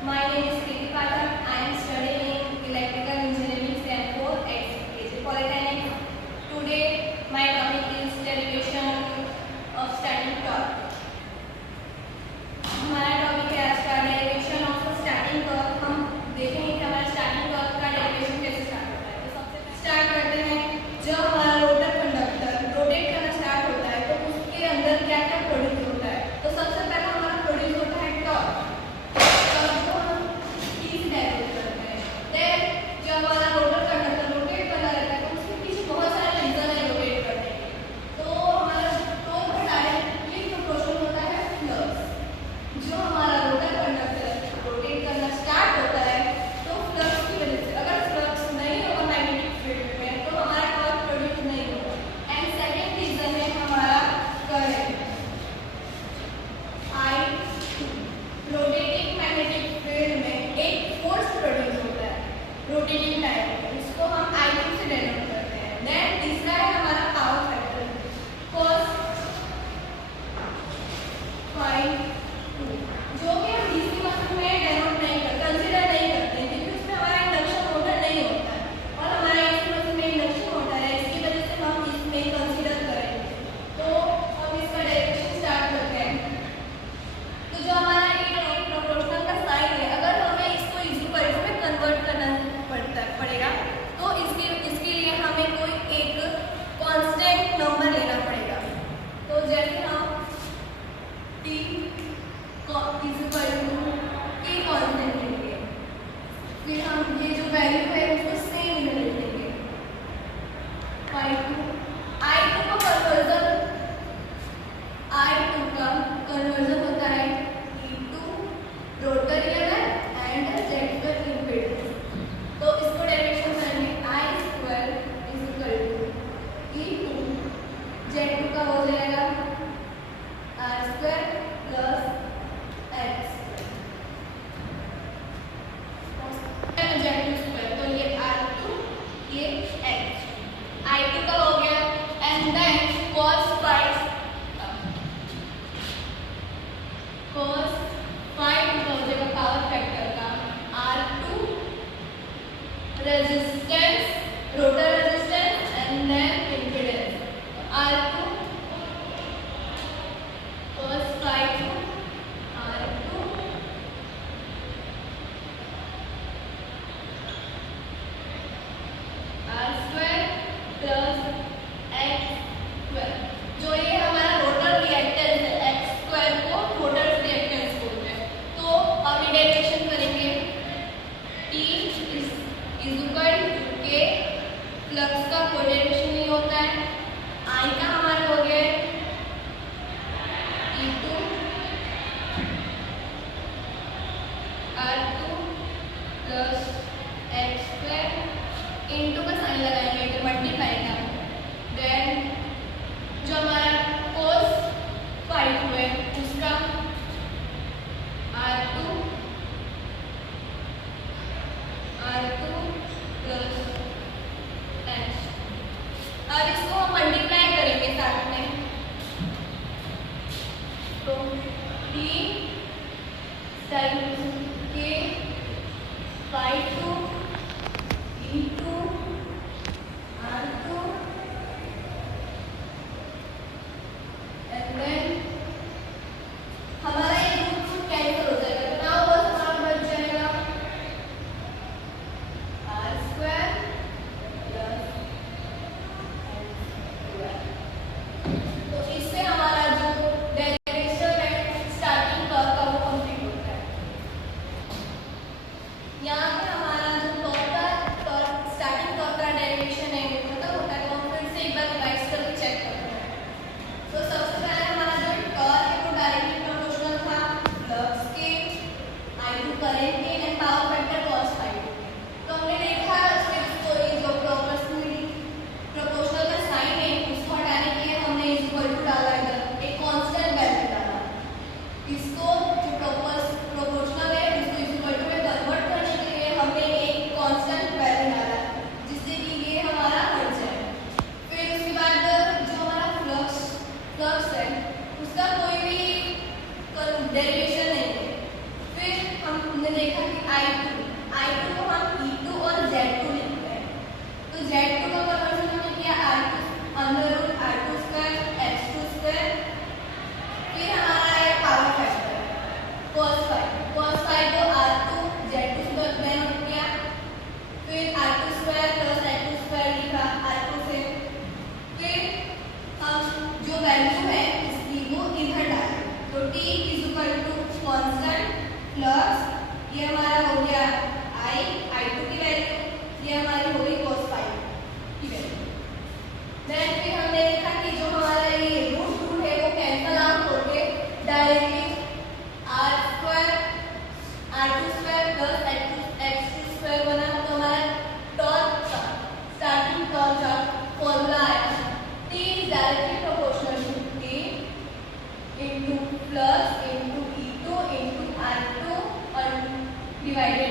My name is Kriti Pathak. I am studying electrical engineering STEM 4 at KJ Polytechnic. Today, my topic is derivation of static torque. हमारा topic है आज का derivation of starting torque. हम देखेंगे कि हमारा starting torque का derivation कैसे स्टार्ट होता है। तो सबसे पहले स्टार्ट करते हैं, जब हमारा रोटर कंडक्टर रोटेट करना स्टार्ट होता है तो उसके अंदर क्या क्या प्रोड्यूस होता है। तो सबसे पहले हमारा प्रोड्यूस होता है टॉर्क। टॉर्क को हम टी से डेरिवेट करते हैं। देन जब हमारा रोटर कंडक्टर रोटेट करना रहता है तो उसके पीछे बहुत सारे रीजन है रोटेट करने के। तो हमारा टॉर्क का डायरेक्टली प्रोपोर्शनल होता है फ्लक्स। जो हमारा रोटर कंडक्टर रोटेट करना स्टार्ट होता है तो फ्लक्स की वजह से, अगर फ्लक्स नहीं होगा मैग्नेटिक फील्ड में तो हमारा टॉर्क प्रोड्यूस नहीं होगा। एंड सेकंड रीजन है हमारा current I. Rotating magnetic field में एक फोर्स प्रोड्यूस होता है रोटेटिंग टाइम में, उसको हम आई से डिनोट करते हैं। देन तीसरा है हमारा पावर फैक्टर cos फाई, जो कि हम डीसी मशीन में डेनोट नहीं करते, कंसीडर नहीं करते क्योंकि उसमें हमारा इंडक्शन मोटर नहीं होता है और हमारा एसी मशीन में इंडक्शन मोटर है, इसकी वजह से हम इसमें कंसीडर करेंगे। तो हम इसका डेरिवेशन स्टार्ट करते हैं। तो जो हमारा ये प्रोपोर्शनल का साइन है, अगर हमें इसको इक्वल में कन्वर्ट करना पड़ेगा तो इसके लिए हमें कोई एक कांस्टेंट नंबर लेना पड़ेगा। तो जैसे हम t एक कांस्टेंट लेंगे, फिर हम ये जो वैल्यू है उसको सेम ले लेंगे। I2 का कन्वर्जन होता है E2 rotor EMF and jet impedance. तो इसको डेरिवेशन करेंगे I² E2 जेट का हो जाएगा R² प्लस X। तो ये R2 ये X, I2 का हो गया। एंड देन cos फाई का हो जाएगा पावर फैक्टर का R2 resistance rotor resistance and then impedance R2 cos phi R2 R² plus X²। जो ये हमारा रोटर रिएक्टेंस है X² को रोटर रिएक्टेंस बोलते हैं। तो हम ये डेरिवेशन करेंगे T is equal to K, flux का कोई डेरिवेशन नहीं होता है। I का हमारा हो गया E2 R2 plus X² into का साइन लगाएंगे तो मल्टीप्लाई का। देन जो हमारा cos फाई है उसका R2 प्लस X। अब इसको हम मल्टीप्लाई करेंगे साथ में, तो T sin K फाई2 E2 R2 एंड देन हमारा ये रूट कैंसिल हो जाएगा। तो नाउ बस हमारा बच जाएगा R² प्लस X²। तो इससे हमारा जो डेरिवेशन है स्टार्टिंग टॉर्क का वो कंप्लीट होता है। यहाँ पे हमारा ये हमारा हो गया आई, I2 की वैल्यू, ये हमारी हो गई cos फाइव की वैल्यू। देन फिर हमने देखा कि जो हमारा ये रूट है वो कैंसल आउट होके directly r2 plus x2 square बना। तो हमारा टॉर्क का स्टार्टिंग टॉर्क का फॉर्मूला आया T is directly proportional to T into plus into E2 into R2 और डिवाइडेड